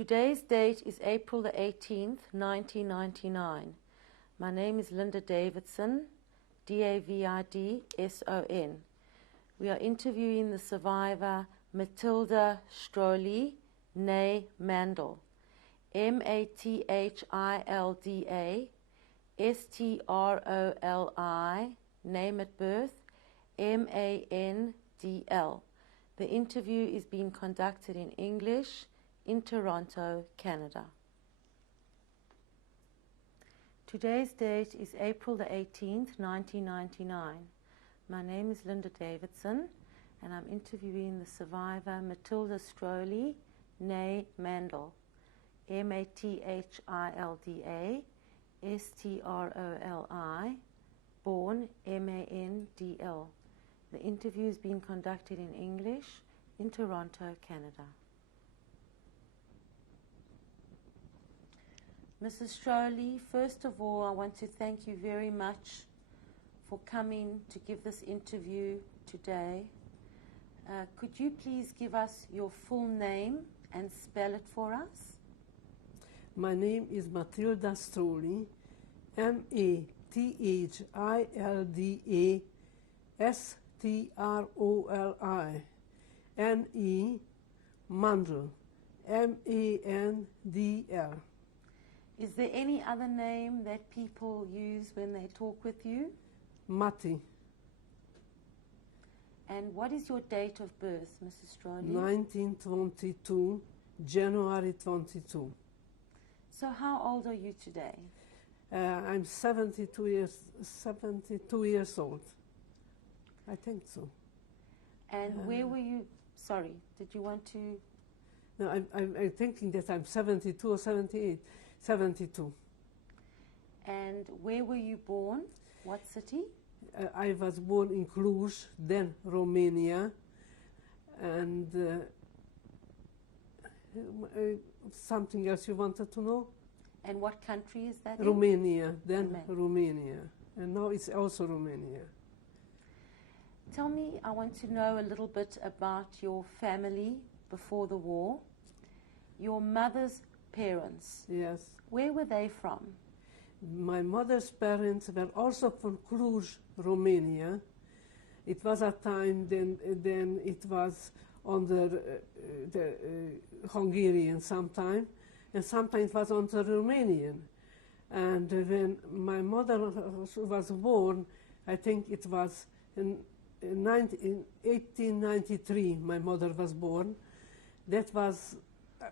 Today's date is April the 18th, 1999. My name is Linda Davidson, Davidson. We are interviewing the survivor Mathilda Stroli, née Mandel, Mathilda Stroli, name at birth, Mandl. The interview is being conducted in English in Toronto, Canada. Today's date is April the 18th, 1999. My name is Linda Davidson, and I'm interviewing the survivor Mathilda Stroli, née Mandel, Mathilda Stroli, born Mandl. The interview is being conducted in English in Toronto, Canada. Mrs. Stroli, first of all, I want to thank you very much for coming to give this interview today. Could you please give us your full name and spell it for us? My name is Mathilda Stroli, Mathilda Stroli, née Mandel, Mandl. Is there any other name that people use when they talk with you? Mati. And what is your date of birth, Mrs. Stroli? 1922, January 22. So how old are you today? I'm 72 years old. I think so. And where were you? Sorry, did you want to? No, I'm thinking that I'm 72 or 78. 72. And where were you born? What city? I was born in Cluj, then Romania, and something else you wanted to know? And what country is that Romania, then Romania, and now it's also Romania. Tell me, I want to know a little bit about your family before the war. Your mother's parents. Yes. Where were they from? My mother's parents were also from Cluj, Romania. It was a time then it was under the Hungarian sometime, and sometimes it was under Romanian. And when my mother was born, I think it was in 1893 my mother was born. That was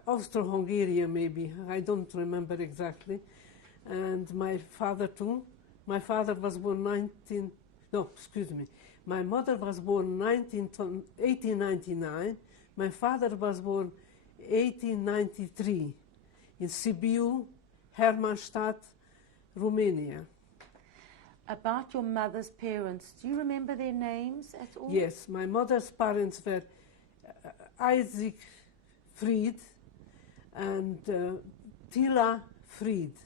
Austro-Hungarian maybe, I don't remember exactly. And my father too. My father was born my mother was born 1899. My father was born 1893 in Sibiu, Hermannstadt, Romania. About your mother's parents, do you remember their names at all? Yes, my mother's parents were Isaac Fried and Tila Fried.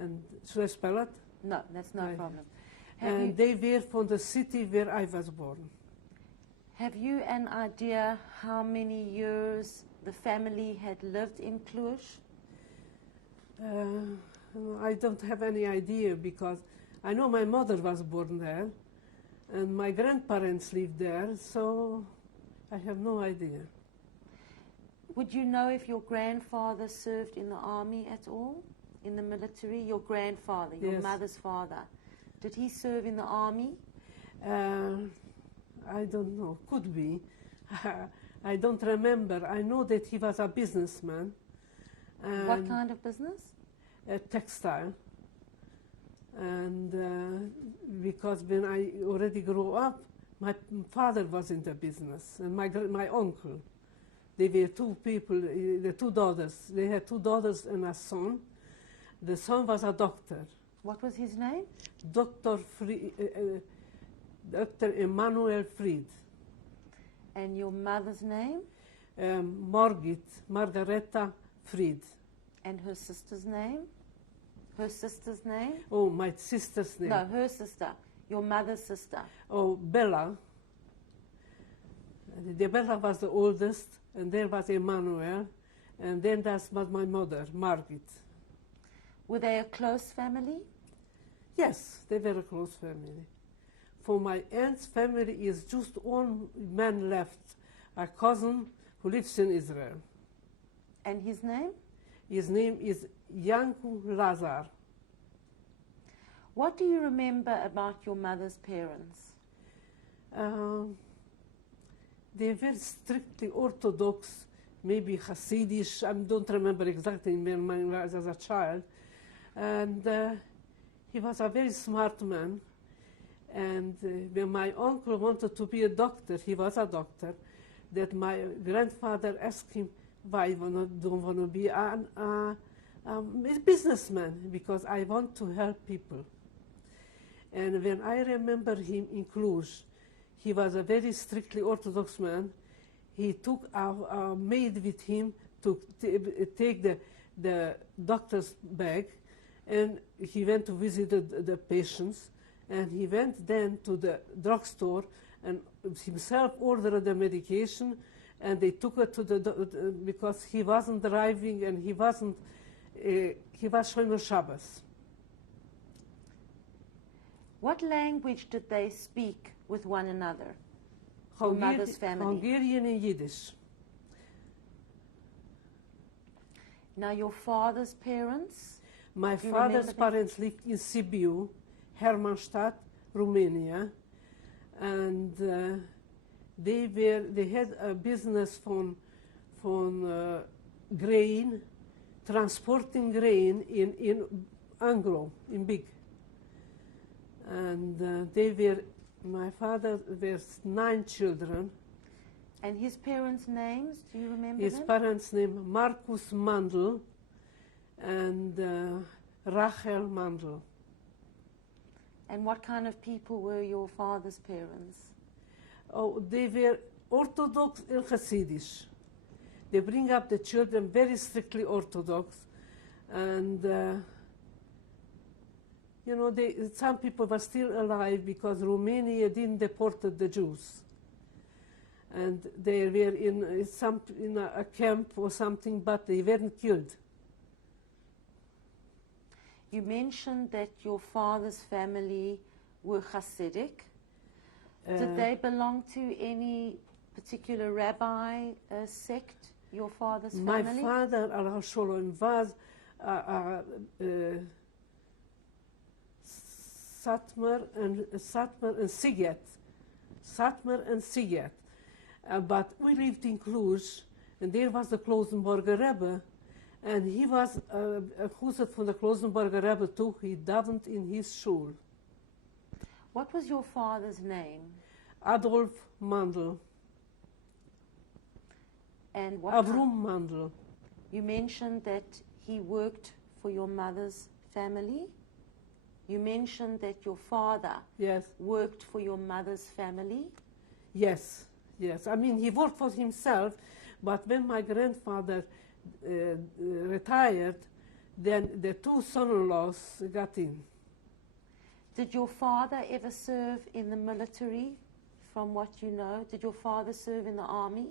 And should I spell it? No, that's no problem. And they were from the city where I was born. Have you an idea how many years the family had lived in Cluj? I don't have any idea because I know my mother was born there and my grandparents lived there, so I have no idea. Would you know if your grandfather served in the army at all? In the military? Your grandfather, your yes. mother's father. Did he serve in the army? I don't know. Could be. I don't remember. I know that he was a businessman. What kind of business? Textile. And because when I already grew up, my father was in the business, and my uncle. They were two people, the two daughters. They had two daughters and a son. The son was a doctor. What was his name? Dr. Emanuel Fried. And your mother's name? Margareta Fried. And her sister's name? Her sister's name? Oh, my sister's name. No, her sister. Your mother's sister. Oh, Bella. The Bella was the oldest, and there was Emmanuel, And then that was my mother, Margit. Were they a close family? Yes, they were a close family. For my aunt's family is just one man left, a cousin who lives in Israel. And his name? His name is Yanku Lazar. What do you remember about your mother's parents? They were strictly Orthodox, maybe Hasidish. I don't remember exactly when I was as a child. And he was a very smart man. And when my uncle wanted to be a doctor, he was a doctor, that my grandfather asked him, why you don't want to be a businessman? Because I want to help people. And when I remember him in Cluj, he was a very strictly Orthodox man. He took a maid with him to take the doctor's bag, and he went to visit the patients. And he went then to the drugstore and himself ordered the medication, and they took it to because he wasn't driving and he was Shomer Shabbos. What language did they speak with one another? Your mother's family. Hungarian and Yiddish. Now your father's parents? My father's parents lived in Sibiu, Hermannstadt, Romania, and they had a business from grain, transporting grain in Anglo, in Big. And my father was 9 children. And his parents' names, do you remember His them? parents' name, Markus Mandl and Rachel Mandl. And what kind of people were your father's parents? Oh, they were Orthodox and Hasidish. They bring up the children very strictly Orthodox. And, some people were still alive because Romania didn't deport the Jews. And they were in a camp or something, but they weren't killed. You mentioned that your father's family were Hasidic. Did they belong to any particular rabbi sect, your father's My family? father, Allah Shalom, was Satmar and Siget. Satmar and Siget. But we lived in Cluj, and there was the Klosenberger Rebbe, and he was a Chusset from the Klosenberger Rebbe too. He davened in his shul. What was your father's name? Adolf Mandl. And what Avrum Mandl. You mentioned that he worked for your mother's family. You mentioned that your father worked for your mother's family. Yes, yes. I mean, he worked for himself, but when my grandfather retired, then the 2 son-in-laws got in. Did your father ever serve in the military, from what you know? Did your father serve in the army?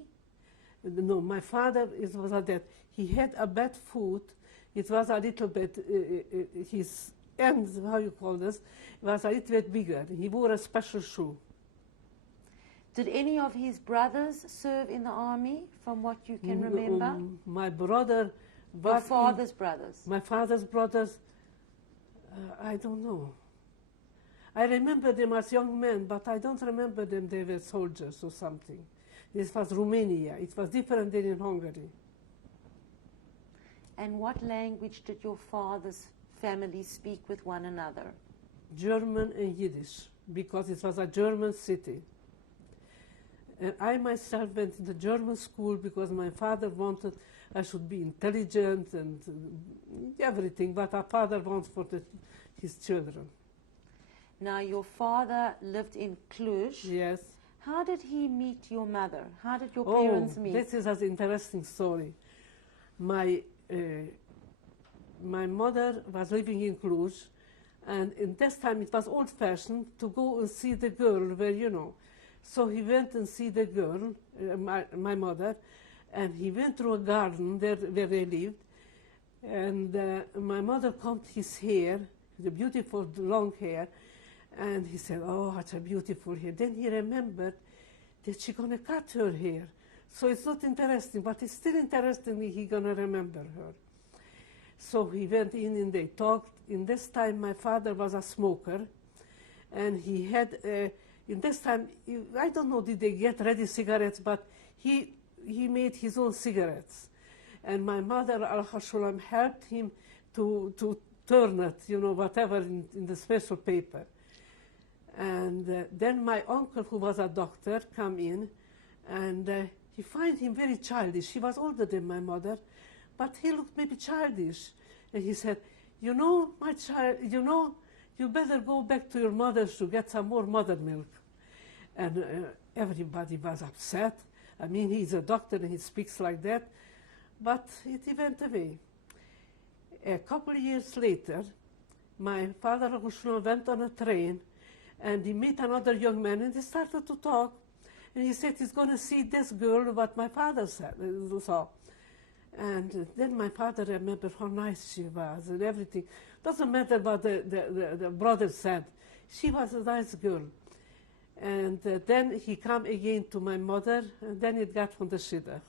No, my father was a dead. He had a bad foot. It was a little bit, his ends, how you call this, was a little bit bigger. He wore a special shoe. Did any of his brothers serve in the army, from what you can remember? My brother... Your father's brothers? My father's brothers, I don't know. I remember them as young men, but I don't remember them, they were soldiers or something. This was Romania. It was different than in Hungary. And what language did your father's family speak with one another? German and Yiddish, because it was a German city. And I myself went to the German school because my father wanted I should be intelligent and everything, but our father wants for his children. Now, your father lived in Cluj. Yes. How did he meet your mother? How did your parents meet? This is an interesting story. My mother was living in Cluj, and in this time it was old-fashioned to go and see the girl where, So he went and see the girl, my mother, and he went through a garden where they lived, and my mother combed his hair, the beautiful long hair, and he said, "Oh, such a beautiful hair." Then he remembered that she's going to cut her hair. So it's not interesting, but it's still interesting that he's going to remember her. So he went in and they talked. In this time, my father was a smoker, and he had, in this time, I don't know, did they get ready cigarettes, but he made his own cigarettes. And my mother, Al-Hashulam, helped him to turn it, you know, whatever in the special paper. And then my uncle, who was a doctor, come in, and he find him very childish. He was older than my mother, but he looked maybe childish. And he said, "You know, my child, you know, you better go back to your mother's to get some more mother milk." And everybody was upset. I mean, he's a doctor and he speaks like that. But it went away. A couple of years later, my father went on a train, and he met another young man, and they started to talk. And he said he's going to see this girl, what my father saw. And then my father remembered how nice she was and everything. Doesn't matter what the brother said. She was a nice girl. And then he come again to my mother, and then it got from the shidduch.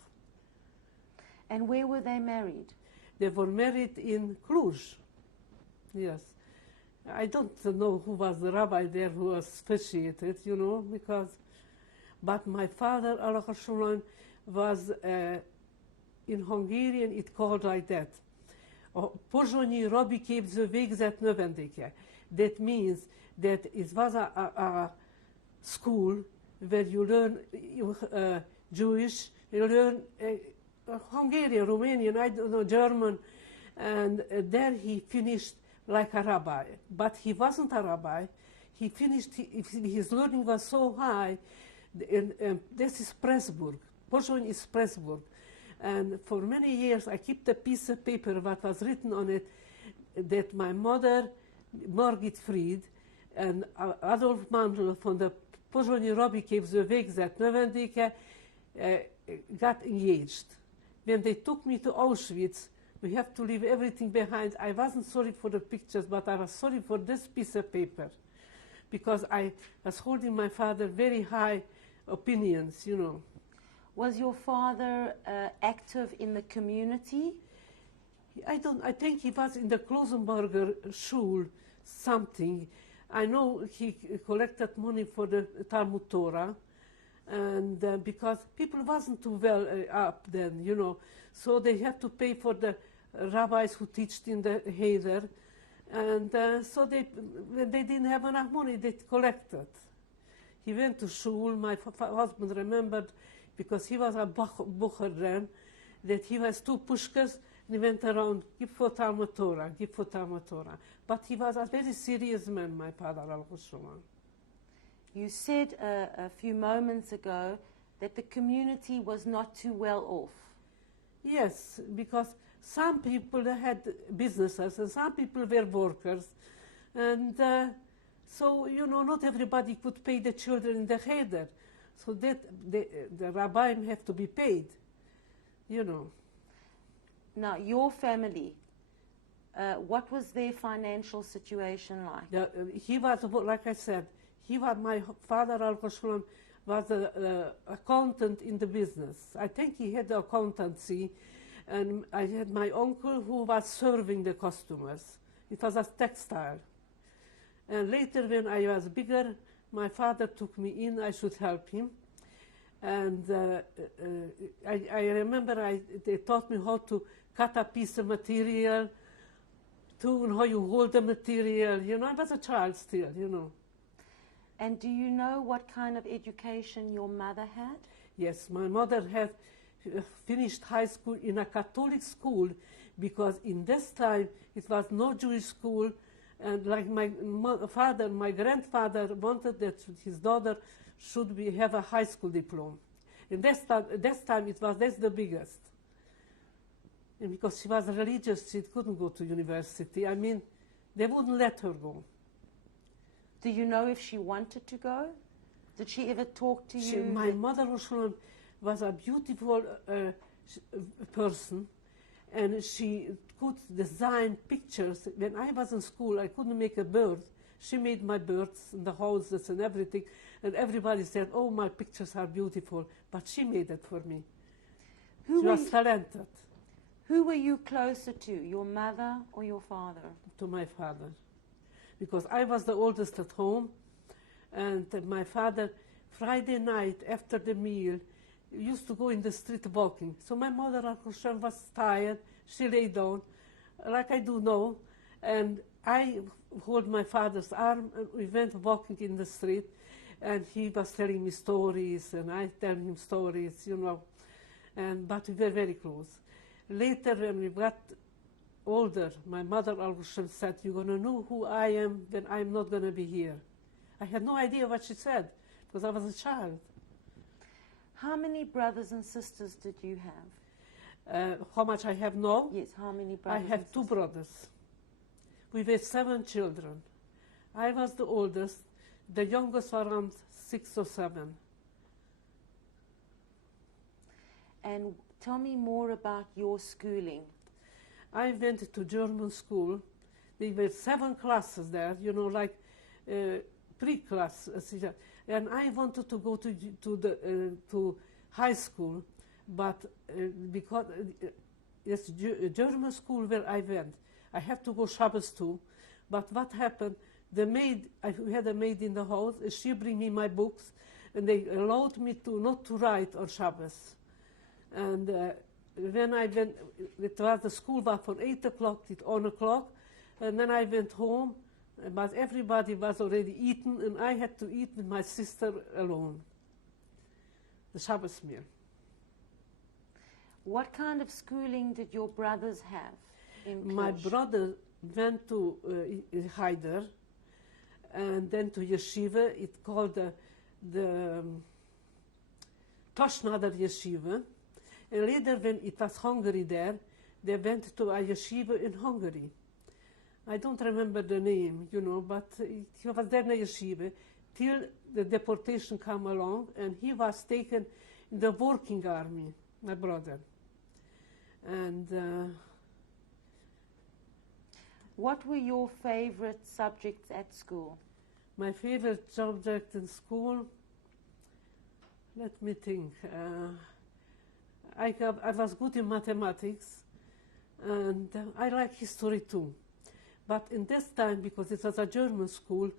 And where were they married? They were married in Cluj. Yes. I don't know who was the rabbi there who officiated, you know, because... But my father, Allah Shalom, was in Hungarian, it called like that. A pozsonyi rabbi képző végzett növendéke. That means that it was a school where you learn Jewish, you learn Hungarian, Romanian, I don't know, German, and there he finished like a rabbi. But he wasn't a rabbi. He finished, his learning was so high. This is Pressburg. Pozsony is Pressburg. And for many years I kept a piece of paper that was written on it that my mother, Margit Fried, and Adolf Mandl from the Pozsonyi Rabbi Képző végzett növendéke got engaged. When they took me to Auschwitz, we have to leave everything behind. I wasn't sorry for the pictures, but I was sorry for this piece of paper, because I was holding my father very high opinions, you know. Was your father active in the community? I think he was in the Klosenberger Schule, something. I know he collected money for the Talmud Torah, and because people wasn't too well up then, you know, so they had to pay for the rabbis who taught in the Heder, and so when they didn't have enough money, they collected. He went to shul. My husband remembered, because he was a bucher then, that he has two pushkas, and he went around, give for Talmud Torah, give for Talmud Torah. But he was a very serious man, my father, Al-Hushuman. You said a few moments ago that the community was not too well off. Yes, because some people had businesses and some people were workers. And so, you know, not everybody could pay the children in the cheder. So that the rabbi have to be paid, you know. Now, your family, what was their financial situation like? He was, like I said, my father, Al-Hushulam, was an accountant in the business. I think he had the accountancy, and I had my uncle who was serving the customers. It was a textile. And later, when I was bigger, my father took me in, I should help him. And I remember they taught me how to cut a piece of material, and how you hold the material. You know, I was a child still, you know. And do you know what kind of education your mother had? Yes, my mother had finished high school in a Catholic school, because in this time it was no Jewish school, and like my father, my grandfather wanted that his daughter should have a high school diploma. And this time that's the biggest. And because she was religious, she couldn't go to university. I mean, they wouldn't let her go. Do you know if she wanted to go? Did she ever talk to you? My mother was a beautiful person, and she could design pictures. When I was in school, I couldn't make a bird. She made my birds and the houses and everything, and everybody said, "Oh, my pictures are beautiful," but she made it for me. She was talented. Who were you closer to, your mother or your father? To my father, because I was the oldest at home, and my father, Friday night after the meal, used to go in the street walking. So my mother, Uncle Sean, was tired. She lay down, like I do now, and I hold my father's arm, and we went walking in the street, and he was telling me stories, and I tell him stories, you know, but we were very close. Later, when we got older, my mother always said, "You're going to know who I am when I'm not going to be here." I had no idea what she said, because I was a child. How many brothers and sisters did you have? How much I have now? Yes, how many brothers? I have 2 brothers. We were 7 children. I was the oldest. The youngest was around 6 or 7. And tell me more about your schooling. I went to German school. There were 7 classes there, you know, like pre-class. And I wanted to go to high school, but because it's German school where I went, I have to go Shabbos too. But what happened? The maid, we had a maid in the house. She bring me my books, and they allowed me not to write on Shabbos. And when I went, the school was from 8 o'clock to 1 o'clock, and then I went home, but everybody was already eaten, and I had to eat with my sister alone, the Shabbos meal. What kind of schooling did your brothers have in Cluj? My brother went to Haider, and then to yeshiva. It's called the Toshnader Yeshiva. And later, when it was Hungary there, they went to a yeshiva in Hungary. I don't remember the name, you know, but he was there in a yeshiva till the deportation came along, and he was taken in the working army, my brother. And what were your favorite subjects at school? My favorite subject in school, let me think. I was good in mathematics, and I like history too. But in this time, because it was a German school,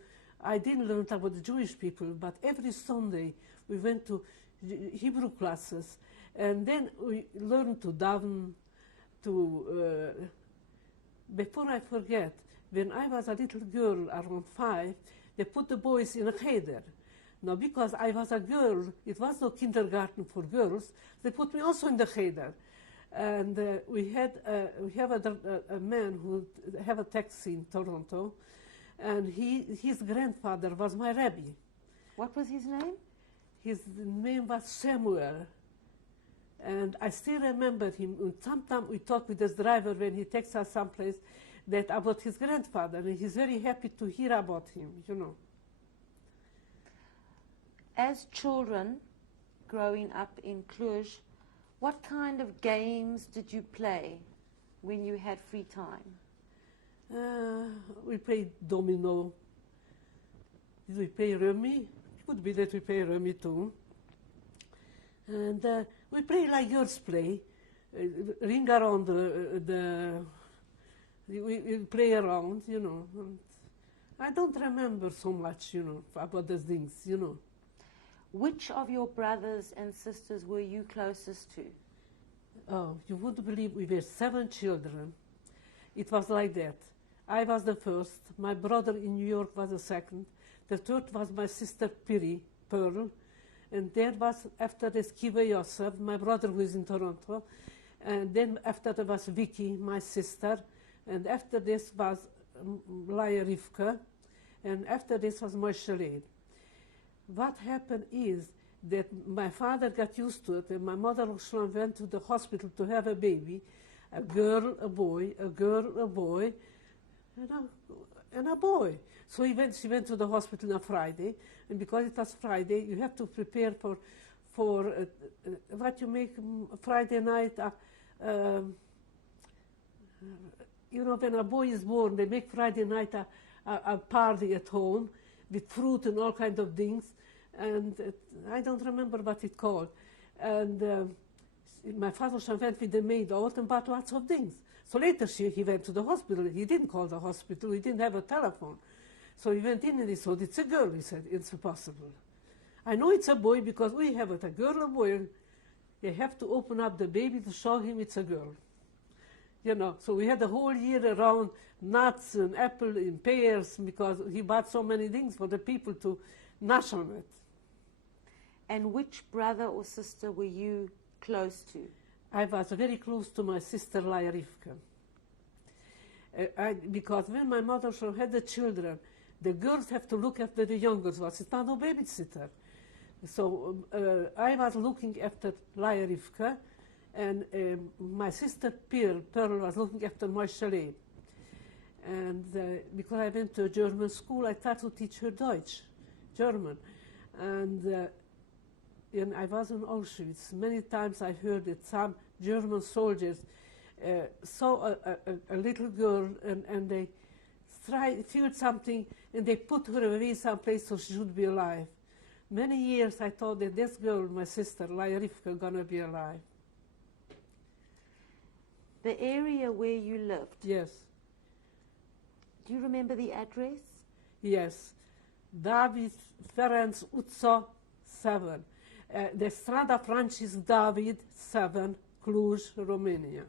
I didn't learn about the Jewish people, but every Sunday we went to Hebrew classes, and then we learned to daven, before I forget, when I was a little girl, around 5, they put the boys in a cheder. Now, because I was a girl, it was no kindergarten for girls, they put me also in the cheder. And we have a man who have a taxi in Toronto, and his grandfather was my rabbi. What was his name? His name was Samuel. And I still remember him. And sometimes we talk with this driver when he takes us someplace about his grandfather, and he's very happy to hear about him, you know. As children growing up in Cluj, what kind of games did you play when you had free time? We played domino. Did we play rummy? It could be that we play rummy too. And we play like girls play, ring around we play around, you know. And I don't remember so much, you know, about those things, you know. Which of your brothers and sisters were you closest to? Oh, you wouldn't believe we were 7 children. It was like that. I was the first. My brother in New York was the second. The third was my sister Pearl. And then was, after this, Kiva Yosef, my brother who is in Toronto. And then after that was Vicky, my sister. And after this was Laya Rivka. And after this was Moshe Leib. What happened is that my father got used to it, and my mother went to the hospital to have a baby, a girl, a boy, a girl, a boy, and a boy. So she went to the hospital on a Friday, and because it was Friday, you have to prepare for what you make Friday night. You know, when a boy is born, they make Friday night a party at home with fruit and all kinds of things. And I don't remember what it's called. And my father went with the maid out and bought lots of things. So later he went to the hospital. He didn't call the hospital. He didn't have a telephone. So he went in and he said, it's a girl. He said, it's impossible. I know it's a boy because we have it, a girl or boy. You have to open up the baby to show him it's a girl. You know, so we had the whole year around nuts and apple and pears because he bought so many things for the people to gnash on it. And which brother or sister were you close to? I was very close to my sister Laia Rivka. Because when my mother had the children, the girls have to look after the younger ones. It's not no babysitter. So I was looking after Laia Rivka, and my sister Pearl was looking after my chalet. And because I went to a German school, I tried to teach her German. And I was in Auschwitz. Many times I heard that some German soldiers saw a little girl and they feel something and they put her away someplace so she should be alive. Many years I thought that this girl, my sister, Laia Rivka, gonna be alive. The area where you lived? Yes. Do you remember the address? Yes. David Ferenc Utca 7. The Strada Francis David 7, Cluj, Romania.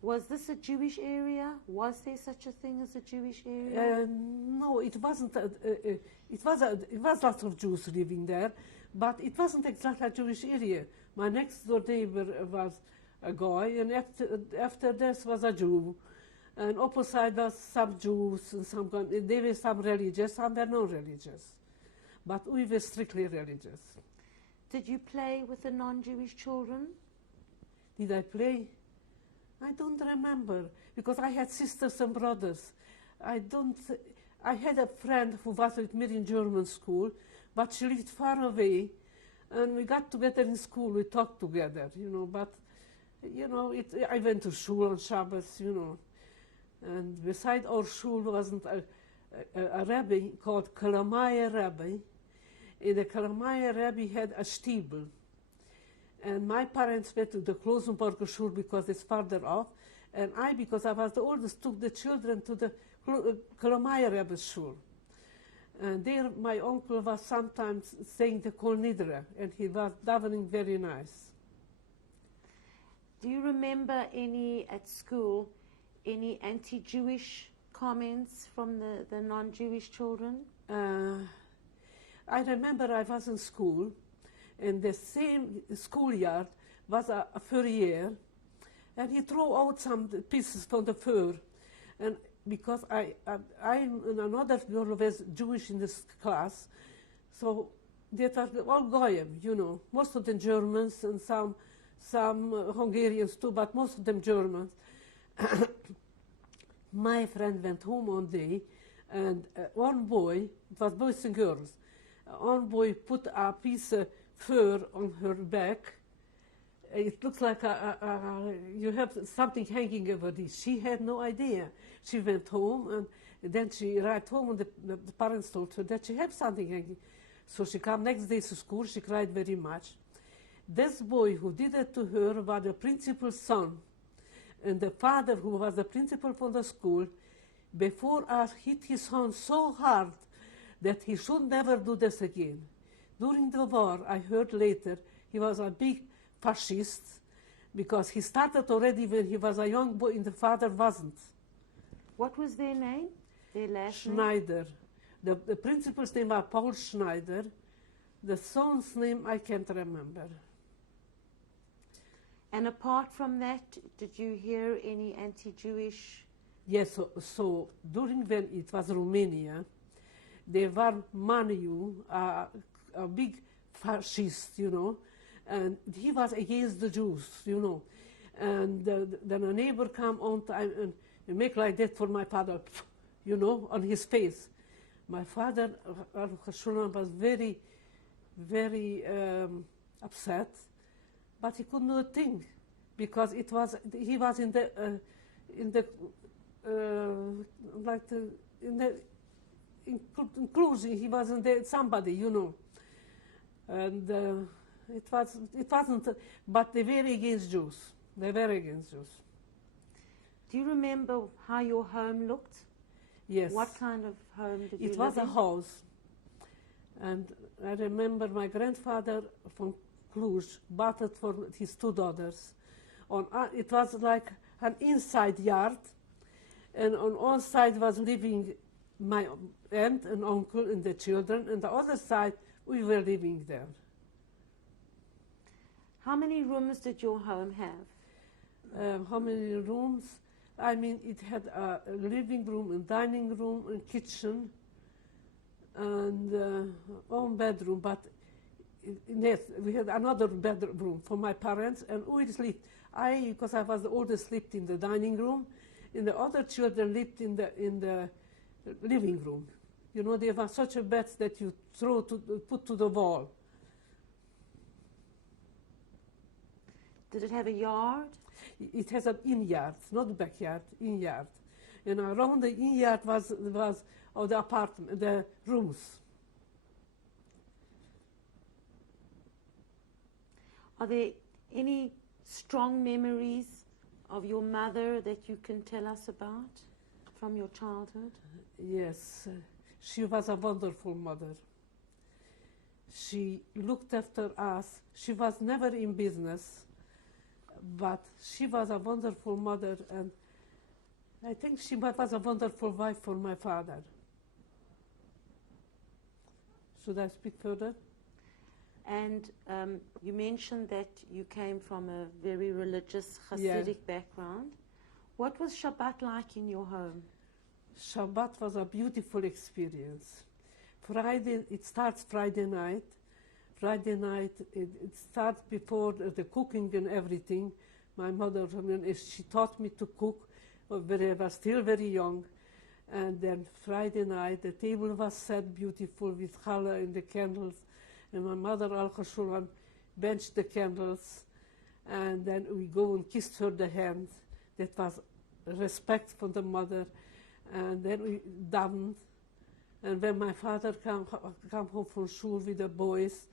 Was this a Jewish area? Was there such a thing as a Jewish area? No, it wasn't. It was lots of Jews living there, but it wasn't exactly a Jewish area. My next door neighbor was a guy, and after this was a Jew, and opposite was some Jews and some. There were some religious, some were non-religious, but we were strictly religious. Did you play with the non-Jewish children? Did I play? I don't remember, because I had sisters and brothers. I had a friend who was with me in German school, but she lived far away, and we got together in school, we talked together, you know, but, you know, I went to shul on Shabbos, you know, and beside our shul wasn't a rabbi called Kalamaya Rabbi, and the Kalamaya Rabbi had a stiebel. And my parents went to the Klosenberger Schule because it's farther off. And I, because I was the oldest, took the children to the Kalamaya Rebbe's Schule. And there my uncle was sometimes saying the Kol Nidre, and he was davening very nice. Do you remember at school, any anti-Jewish comments from the non-Jewish children? I remember I was in school, and the same schoolyard was a furrier, and he threw out some pieces from the fur. And because I and another girl was Jewish in this class, so they were all goyim, you know, most of them Germans and some Hungarians too, but most of them Germans. My friend went home one day, and one boy, it was boys and girls, one boy put a piece of fur on her back. It looks like you have something hanging over this. She had no idea. She went home, and then she arrived home, and the parents told her that she had something hanging. So she came next day to school. She cried very much. This boy who did it to her was the principal's son, and the father, who was the principal for the school, before us hit his son so hard that he should never do this again. During the war, I heard later, he was a big fascist, because he started already when he was a young boy and the father wasn't. What was their name? Their last Schneider. The principal's name was Paul Schneider. The son's name I can't remember. And apart from that, did you hear any anti-Jewish? Yes, so during when it was Romania, there was Maniu, a big fascist, you know, and he was against the Jews, you know. And then a neighbor come on time and make like that for my father, you know, on his face. My father, was very, very upset. but he could not think because he was in the inclusion. He was in the somebody, you know, and it wasn't. But they were against Jews. They were against Jews. Do you remember how your home looked? Yes. What kind of home did you live in? It was a house, and I remember my grandfather from Cluj bought it for his two daughters. It was like an inside yard, and on one side was living my aunt and uncle and the children, and the other side we were living there. How many rooms did your home have? How many rooms? I mean, it had a living room, a dining room, a kitchen, and one bedroom. But yes, we had another bedroom for my parents, and we slept. Because I was the oldest, slept in the dining room, and the other children lived in the living room. You know, there was such a bed that you put to the wall. Did it have a yard? It has an in-yard, not backyard, in-yard. And around the in-yard was of the apartment, the rooms. Are there any strong memories of your mother that you can tell us about from your childhood? Yes, she was a wonderful mother. She looked after us. She was never in business, but she was a wonderful mother, and I think she was a wonderful wife for my father. Should I speak further? And you mentioned that you came from a very religious Hasidic background. What was Shabbat like in your home? Shabbat was a beautiful experience. It starts Friday night. Friday night, it starts before the cooking and everything. My mother, she taught me to cook when I was still very young. And then Friday night, the table was set beautiful with challah and the candles. And my mother, Al-Khashulhan, benched the candles. And then we go and kissed her the hand. That was respect for the mother. And then we davened. And when my father come home from shul with the boys,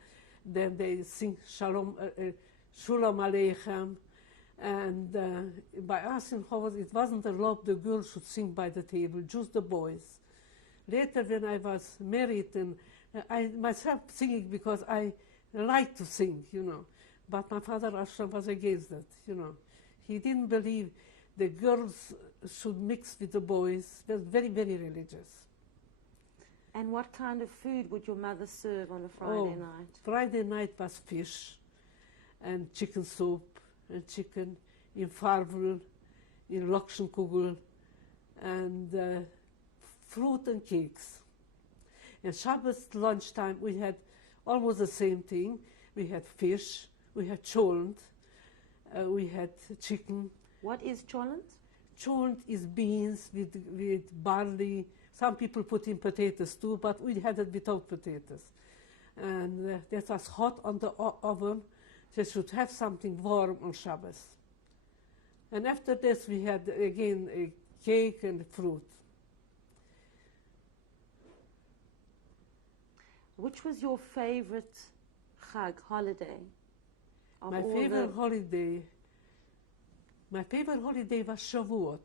then they sing Shalom Aleichem. And by us in Holocaust, it wasn't allowed the girls should sing by the table, just the boys. Later, when I was married, and I myself singing because I like to sing, you know. But my father Ashram was against that, you know. He didn't believe the girls should mix with the boys. He was very, very religious. And what kind of food would your mother serve on a Friday night? Friday night was fish and chicken soup and chicken in farvel, in Lokschenkugel, and fruit and cakes. And Shabbos lunchtime we had almost the same thing. We had fish, we had cholent, we had chicken. What is cholent? Cholent is beans with barley. Some people put in potatoes too, but we had it without potatoes. And that was hot on the oven. They should have something warm on Shabbos. And after this, we had again a cake and fruit. Which was your favorite Chag, holiday? My favorite holiday was Shavuot.